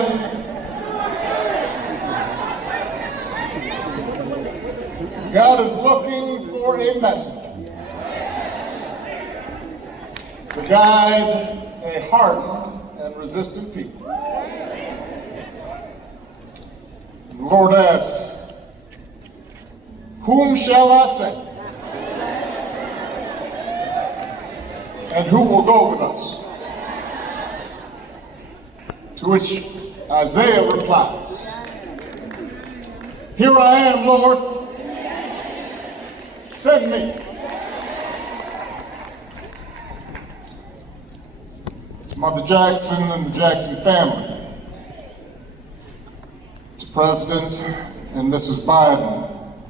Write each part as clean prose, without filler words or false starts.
ready? God is looking for a messenger to guide a hardened and resistant people. And the Lord asks, whom shall I send? And who will go with us? To which Isaiah replies, here I am, Lord. Send me. To Mother Jackson and the Jackson family, to President and Mrs. Biden,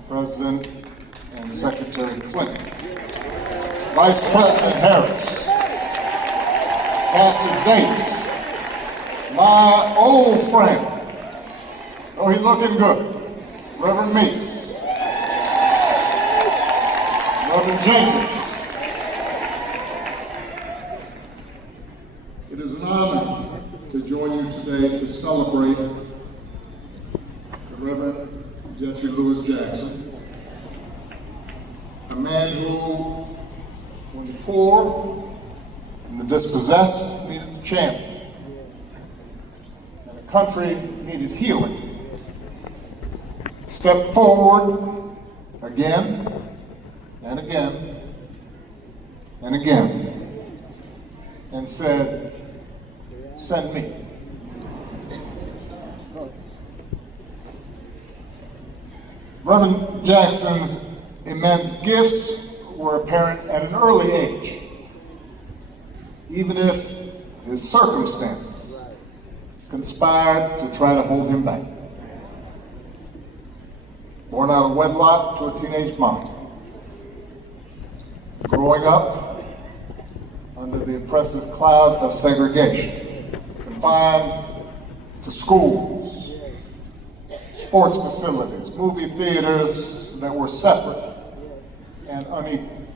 President and Secretary Clinton, Vice President Harris, Pastor Gates, my old friend, oh, he's looking good, Reverend Meeks, Reverend Jenkins. It is an honor to join you today to celebrate the Reverend Jesee Lewis Jackson, a man who, when the poor and the dispossessed needed the champion, and the country needed healing, stepped forward again and again and again and said, send me. Reverend Jackson's immense gifts were apparent at an early age, even if his circumstances conspired to try to hold him back. Born out of wedlock to a teenage mom, growing up under the oppressive cloud of segregation, confined to schools, sports facilities, movie theaters that were separate and unequal.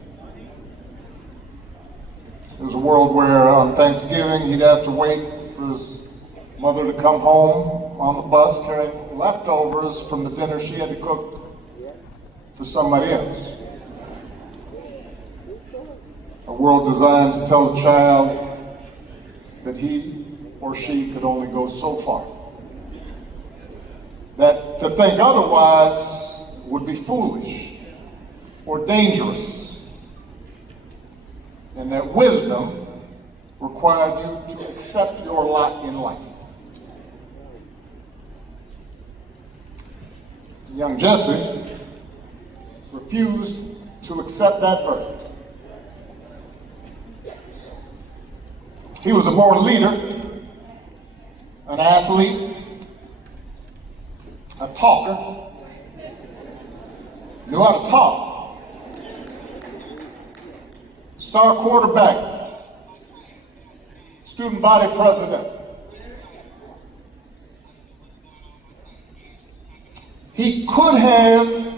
It was a world where on Thanksgiving he'd have to wait for his mother to come home on the bus carrying leftovers from the dinner she had to cook for somebody else. A world designed to tell the child that he or she could only go so far. That to think otherwise would be foolish or dangerous, and that wisdom required you to accept your lot in life. Young Jesee refused to accept that verdict. He was a born leader, an athlete, a talker, knew how to talk, star quarterback, student body president. He could have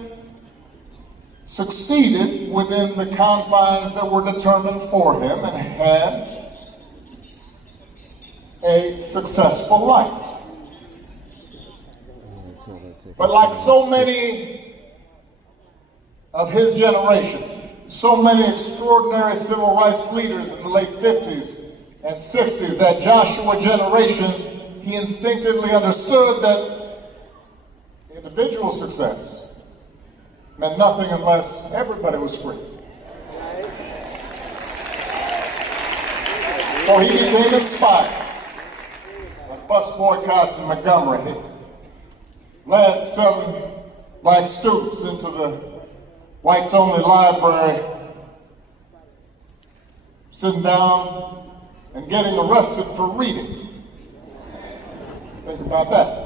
succeeded within the confines that were determined for him and had a successful life. But like so many of his generation, so many extraordinary civil rights leaders in the late 50s and 60s, that Joshua generation, he instinctively understood that individual success meant nothing unless everybody was free. For he became inspired by bus boycotts in Montgomery, led 7 black students into the whites-only library, sitting down and getting arrested for reading. Think about that.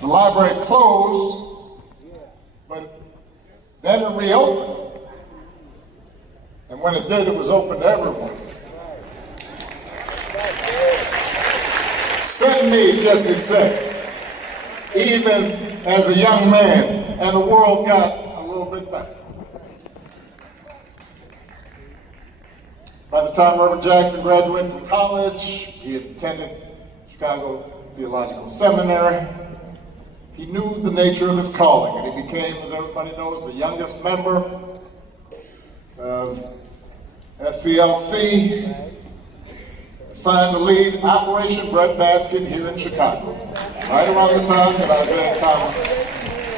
The library closed, but then it reopened. And when it did, it was open to everyone. Send me, Jesee said, even as a young man, and the world got a little bit better. By the time Reverend Jackson graduated from college, he had attended Chicago Theological Seminary. He knew the nature of his calling, and he became, as everybody knows, the youngest member of SCLC, assigned to lead Operation Breadbasket here in Chicago, right around the time that Isaiah Thomas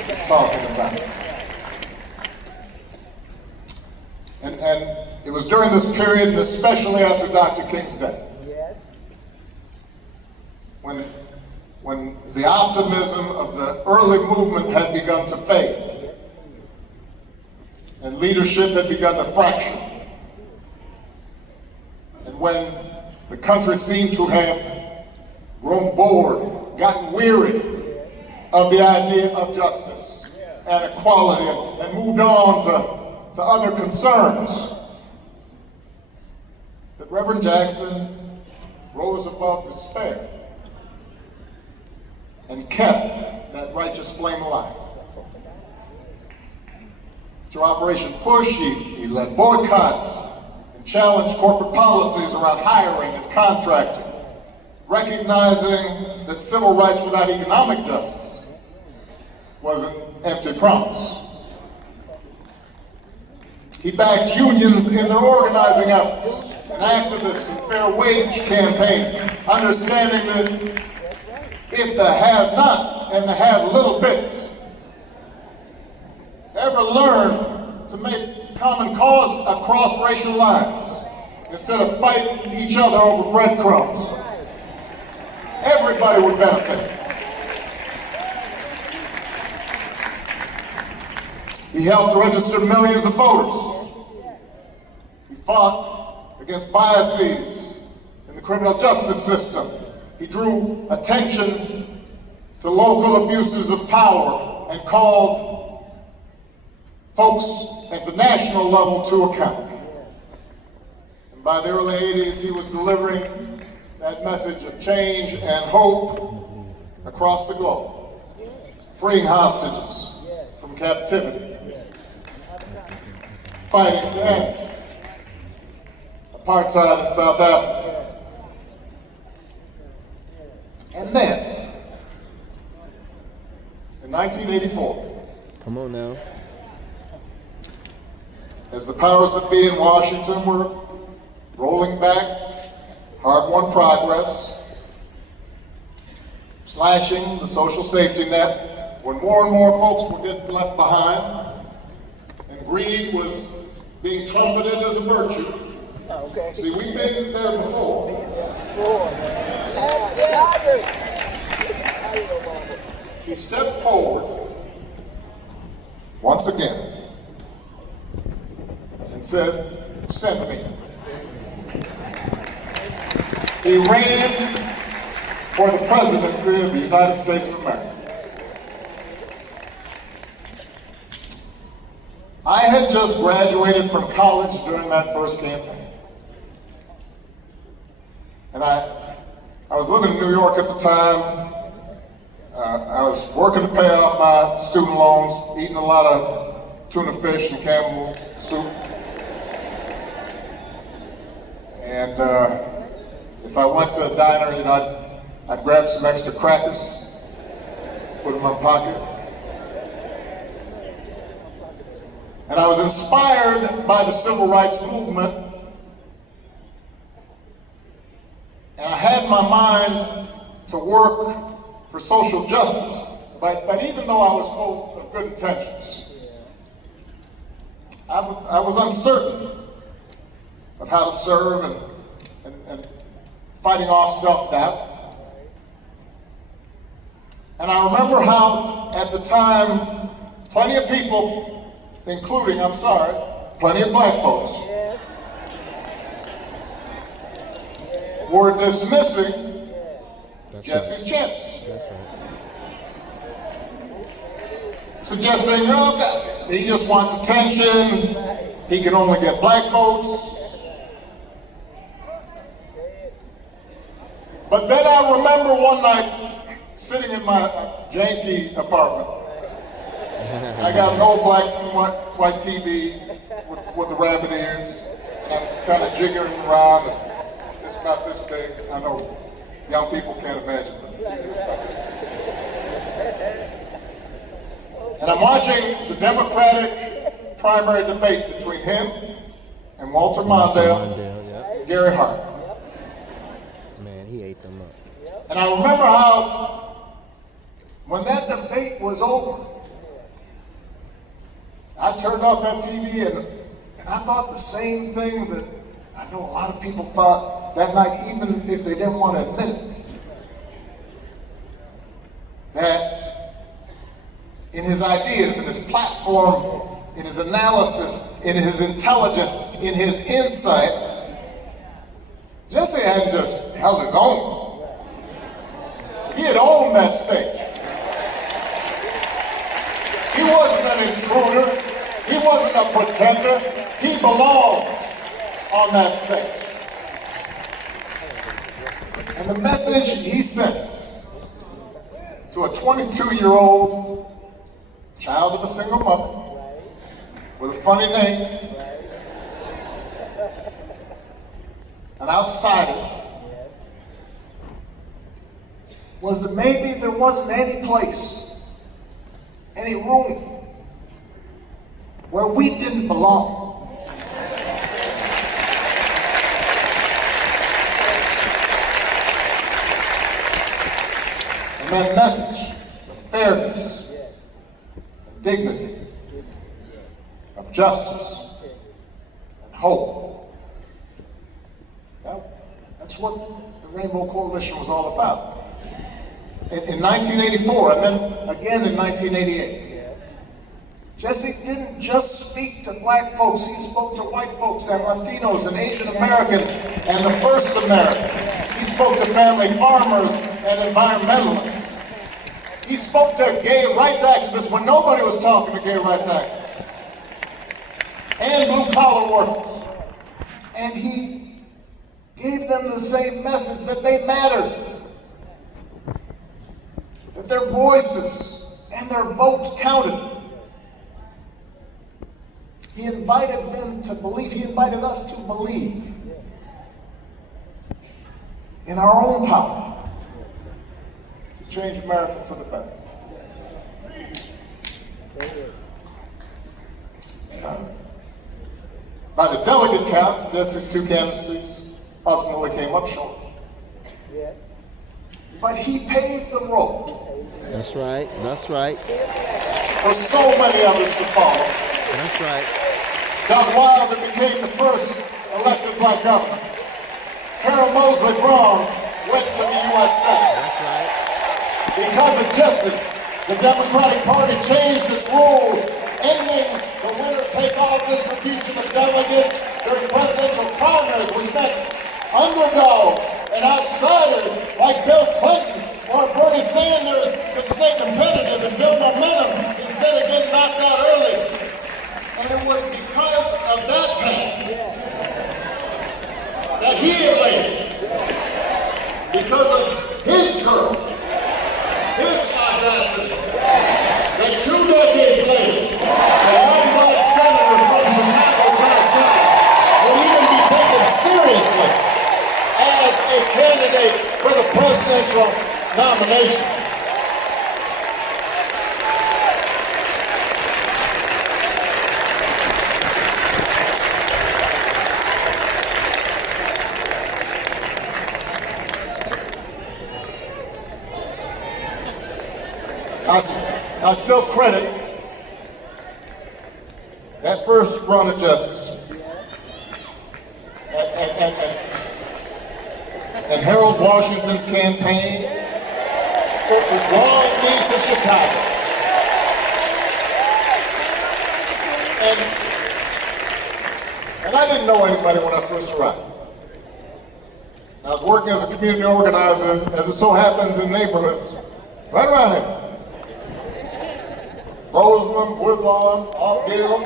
was talking about. And it was during this period, and especially after Dr. King's death, when the optimism of the early movement had begun to fade, and leadership had begun to fracture, and when the country seemed to have grown bored, gotten weary of the idea of justice and equality, and moved on to other concerns, that Reverend Jackson rose above despair and kept that righteous flame alive. Through Operation Push, he led boycotts and challenged corporate policies around hiring and contracting, recognizing that civil rights without economic justice was an empty promise. He backed unions in their organizing efforts and activists in fair wage campaigns, understanding that if the have-nots and the have-little bits ever learn to make common cause across racial lines instead of fighting each other over breadcrumbs, everybody would benefit. He helped register millions of voters. He fought against biases in the criminal justice system. He drew attention to local abuses of power and called folks at the national level to account. And by the early 80s, he was delivering that message of change and hope across the globe, freeing hostages from captivity, fighting to end apartheid in South Africa. And then, in 1984, come on now, as the powers that be in Washington were rolling back hard-won progress, slashing the social safety net, when more and more folks were getting left behind, and greed was being trumpeted as a virtue. Okay. See, we've been there before. He stepped forward once again and said, "Send me." He ran for the presidency of the United States of America. I had just graduated from college during that first campaign. And I was living in New York at the time. I was working to pay off my student loans, eating a lot of tuna fish and Campbell soup. And if I went to a diner, you know, I'd grab some extra crackers, put them in my pocket. And I was inspired by the civil rights movement. And I had in my mind to work for social justice. But even though I was full of good intentions, I was uncertain of how to serve and fighting off self-doubt. And I remember how, at the time, plenty of people, including, plenty of black folks, were dismissing Jesee's chances. That's right. Suggesting, he just wants attention, he can only get black votes. But then I remember one night, sitting in my janky apartment. I got an old black and white TV with the rabbit ears, and I'm kind of jiggering around. It's about this big. I know Young people can't imagine what the TV was back this time. And I'm watching the Democratic primary debate between him and Walter Mondale and Gary Hart. Man, he ate them up. And I remember how, when that debate was over, I turned off that TV and I thought the same thing that I know a lot of people thought that night, even if they didn't want to admit it. That in his ideas, in his platform, in his analysis, in his intelligence, in his insight, Jesee hadn't just held his own. He had owned that stage. He wasn't an intruder. He wasn't a pretender. He belonged on that stage. And the message he sent to a 22-year-old child of a single mother with a funny name, an outsider, was that maybe there wasn't any place, any room where we didn't belong. And that message of fairness and dignity, of justice and hope, that's what the Rainbow Coalition was all about. In 1984 and then again in 1988. Jesee didn't just speak to black folks, he spoke to white folks and Latinos and Asian Americans and the first Americans. He spoke to family farmers and environmentalists. He spoke to gay rights activists when nobody was talking to gay rights activists. And blue-collar workers. And he gave them the same message, that they mattered. That their voices and their votes counted. He invited them to believe, he invited us to believe in our own power to change America for the better. By the delegate count, Jesee's two candidacies ultimately came up short. But he paved the road. That's right. That's right. For so many others to follow. That's right. Doug Wilder became the first elected black governor. Carol Moseley Braun went to the U.S. Senate. That's right. Because of Jesee, the Democratic Party changed its rules, ending the winner-take-all distribution of delegates during presidential primaries, which meant underdogs and outsiders like Bill Clinton or Bernie Sanders could stay competitive and build momentum instead of getting knocked out early. And it was because of that path that he had laid, because of his courage, his audacity, that 2 decades later, a young black senator from Chicago South Side would even be taken seriously as a candidate for the presidential nomination. I still credit that first run of Jesee's and Harold Washington's campaign for drawing me to Chicago. And I didn't know anybody when I first arrived. I was working as a community organizer, as it so happens, in neighborhoods right around here. Roseland, Woodlawn, Oakdale,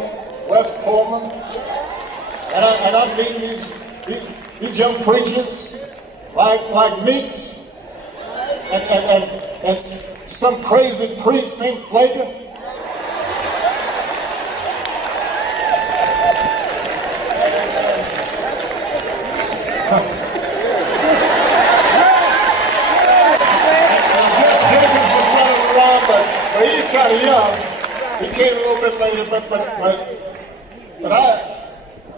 West Pullman. And I'm meeting these young preachers like Meeks and some crazy priest named Flager. kind of young. He came a little bit later,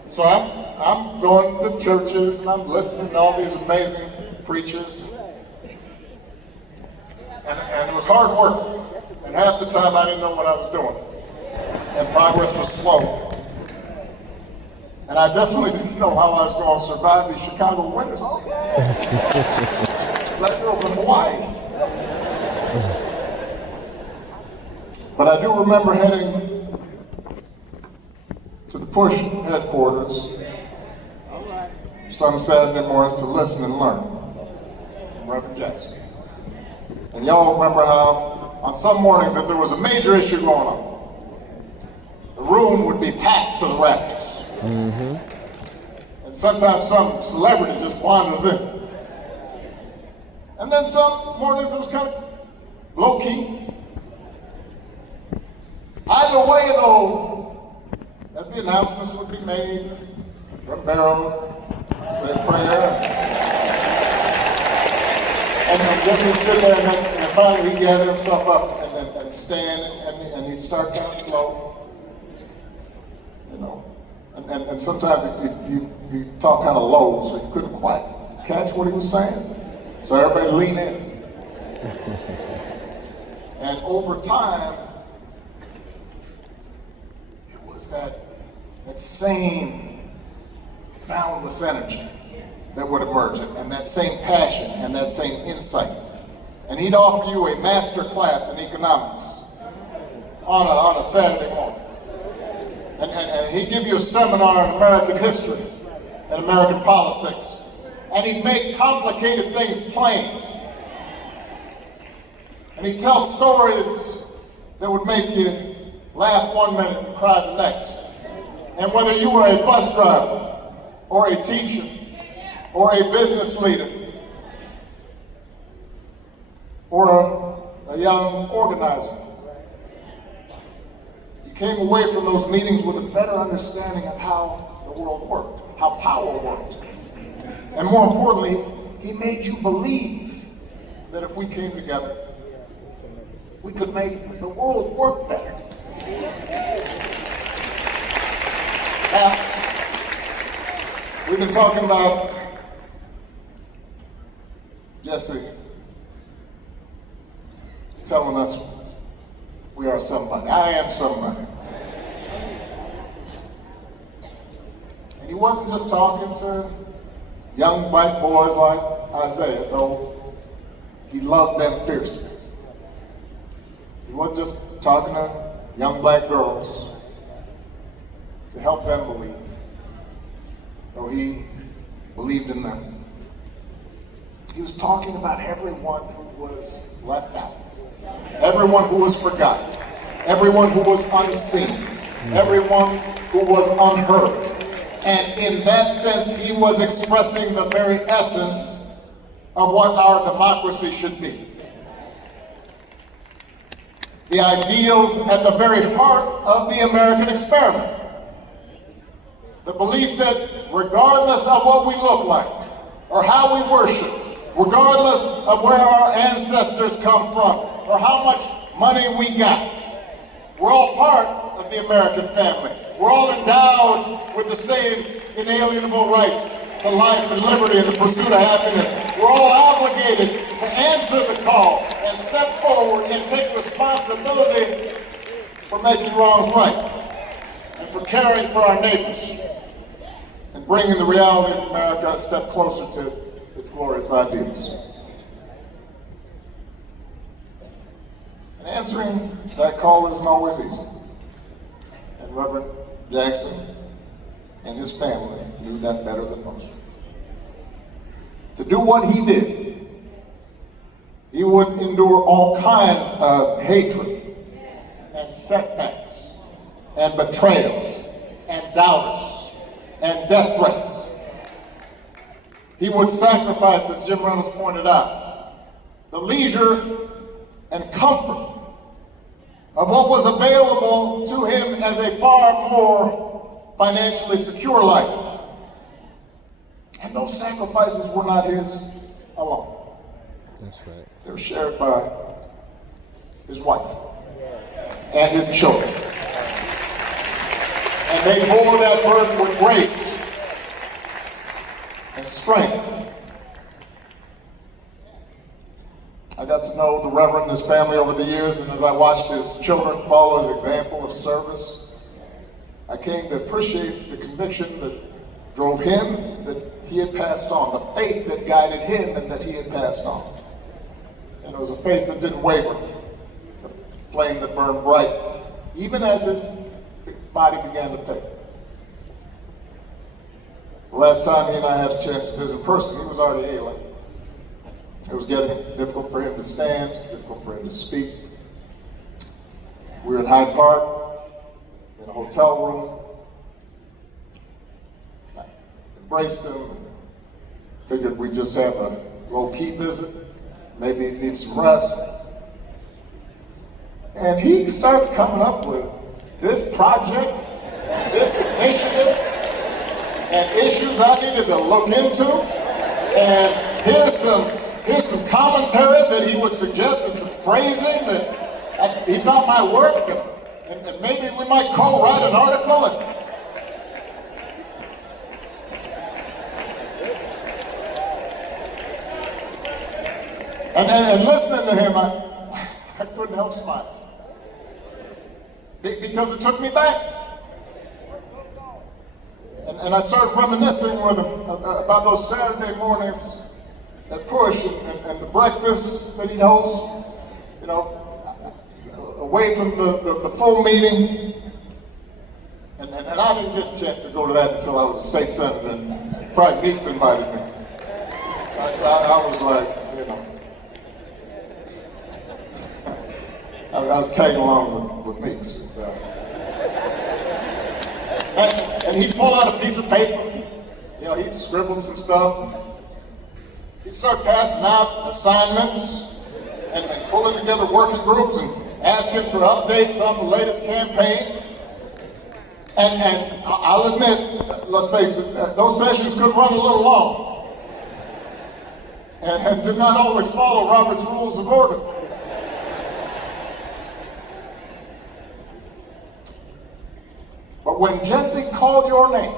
so I'm going to churches and I'm listening to all these amazing preachers. And it was hard work. And half the time I didn't know what I was doing. And progress was slow. And I definitely didn't know how I was going to survive these Chicago winters. Because I grew up in Hawaii. But I do remember heading to the push headquarters some Saturday mornings to listen and learn from Reverend Jackson. And y'all remember how on some mornings if there was a major issue going on, the room would be packed to the rafters. Mm-hmm. And sometimes some celebrity just wanders in. And then some mornings it was kind of low-key. Either way, though, that the announcements would be made, Drum Barrel, say a prayer, and then Jesee would sit there, and finally he'd gather himself up and stand, and he'd start kind of slow, you know. And sometimes he talked kind of low, so you couldn't quite catch what he was saying. So everybody lean in. And over time, it was that same boundless energy that would emerge, and that same passion and that same insight. And he'd offer you a master class in economics on a Saturday morning. And he'd give you a seminar on American history and American politics. And he'd make complicated things plain. And he'd tell stories that would make you laugh one minute and cry the next. And whether you were a bus driver, or a teacher, or a business leader, or a young organizer, you came away from those meetings with a better understanding of how the world worked, how power worked. And more importantly, he made you believe that if we came together, we could make the world work better. Now, we've been talking about Jesee telling us we are somebody. I am somebody. And he wasn't just talking to young white boys like Isaiah, though he loved them fiercely. He wasn't just talking to young black girls to help them believe, though he believed in them. He was talking about everyone who was left out, everyone who was forgotten, everyone who was unseen, everyone who was unheard. And in that sense, he was expressing the very essence of what our democracy should be. The ideals at the very heart of the American experiment. The belief that regardless of what we look like, or how we worship, regardless of where our ancestors come from, or how much money we got, we're all part of the American family. We're all endowed with the same inalienable rights to life and liberty and the pursuit of happiness. We're all obligated to answer the call and step forward and take responsibility for making wrongs right and for caring for our neighbors and bringing the reality of America a step closer to its glorious ideals. And answering that call isn't always easy. And Reverend Jackson and his family knew that better than most. To do what he did, he would endure all kinds of hatred and setbacks and betrayals and doubters and death threats. He would sacrifice, as Jim Reynolds pointed out, the leisure and comfort of what was available to him as a far more financially secure life. And those sacrifices were not his alone. That's right. They were shared by his wife, and his children. And they bore that burden with grace and strength. I got to know the Reverend and his family over the years, and as I watched his children follow his example of service, I came to appreciate the conviction that drove him, that he had passed on, the faith that guided him and that he had passed on. And it was a faith that didn't waver, a flame that burned bright, even as his body began to fade. The last time he and I had a chance to visit in person, he was already ailing. It was getting difficult for him to stand, difficult for him to speak. We were in Hyde Park, in a hotel room. I embraced him, figured we'd just have a low-key visit, maybe he'd need some rest. And he starts coming up with this project, this initiative, and issues I needed to look into. And here's some commentary that he would suggest, and some phrasing that he thought might work, and maybe we might co-write an article. And listening to him, I couldn't help smiling. Because it took me back. And I started reminiscing with him about those Saturday mornings at Push and the breakfast that he'd host, you know, away from the full meeting. And I didn't get a chance to go to that until I was a state senator, and probably Meeks invited me. So I was like, you know, I was tagging along with Meeks. And he'd pull out a piece of paper, you know, he'd scribble some stuff. He'd start passing out assignments and pulling together working groups and asking for updates on the latest campaign. And I'll admit, let's face it, those sessions could run a little long and did not always follow Robert's Rules of Order. But when Jesee called your name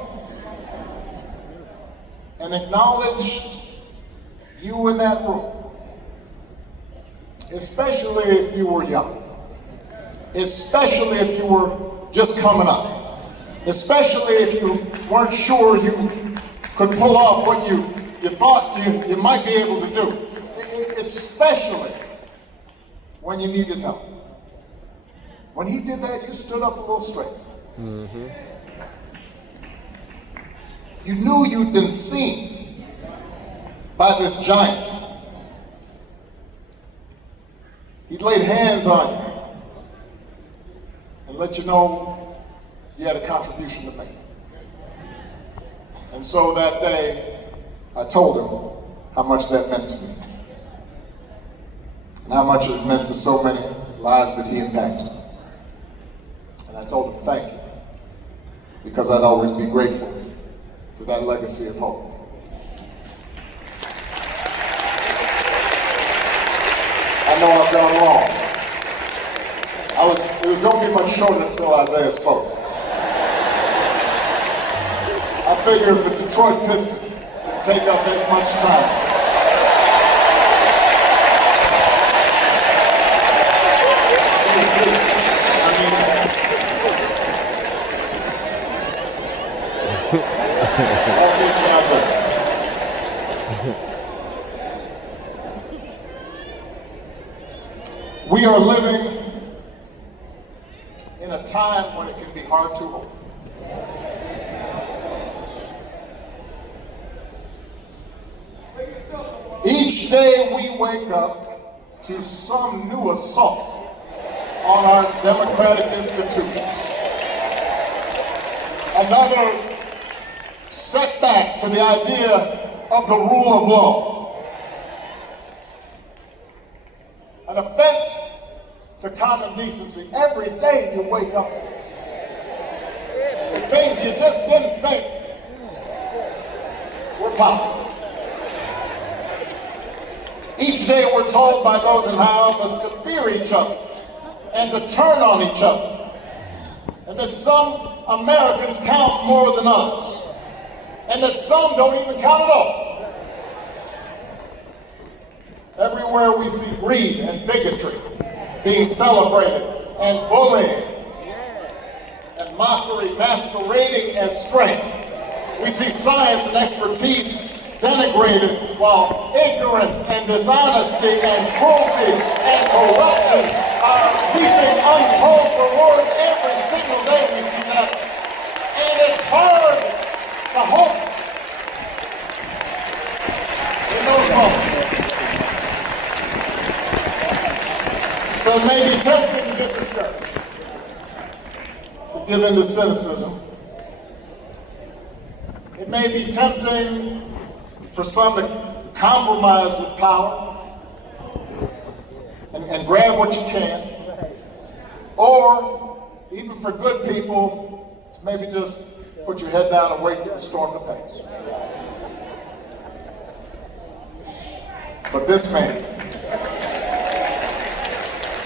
and acknowledged you in that room, especially if you were young, especially if you were just coming up, especially if you weren't sure you could pull off what you thought you might be able to do, especially when you needed help. When he did that, you stood up a little straight. Mm-hmm. You knew you'd been seen by this giant. He'd laid hands on you and let you know you had a contribution to make. And so that day, I told him how much that meant to me and how much it meant to so many lives that he impacted. And I told him thank you, because I'd always be grateful for that legacy of hope. I know I've gone wrong. It was going to be much shorter until Isaiah spoke. I figure if a Detroit Piston can take up as much time, we are living in a time when it can be hard to hope. Each day we wake up to some new assault on our democratic institutions. Another setback to the idea of the rule of law. An offense to common decency every day you wake up to things you just didn't think were possible. Each day we're told by those in high office to fear each other and to turn on each other, and that some Americans count more than others, and that some don't even count at all. Everywhere we see greed and bigotry being celebrated, and bullying and mockery masquerading as strength, we see science and expertise denigrated, while ignorance and dishonesty and cruelty and corruption are reaping untold rewards every single day. We see that. And it's hard to hope in those moments. So it may be tempting to get discouraged, to give in to cynicism. It may be tempting for some to compromise with power and grab what you can, or even for good people to maybe just put your head down and wait for the storm to pass. But this man,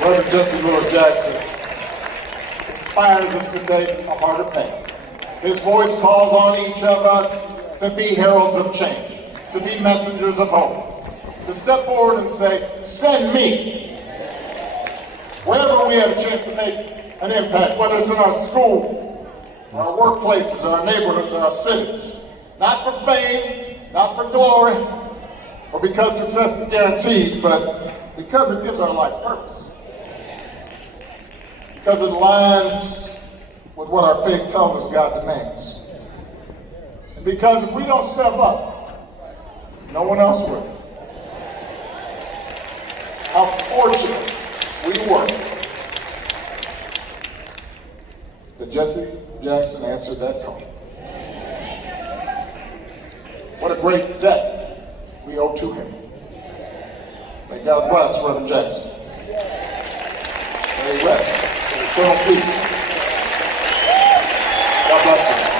Reverend Jesee Lewis Jackson, inspires us to take a harder path. His voice calls on each of us to be heralds of change, to be messengers of hope, to step forward and say, send me. Wherever we have a chance to make an impact, whether it's in our school, or our workplaces, or our neighborhoods, or our cities. Not for fame, not for glory, or because success is guaranteed, but because it gives our life purpose. Because it aligns with what our faith tells us God demands. And because if we don't step up, no one else will. How fortunate we were that Jesee Jackson answered that call. What a great debt we owe to him. May God bless Reverend Jackson. May he rest in eternal peace. God bless you.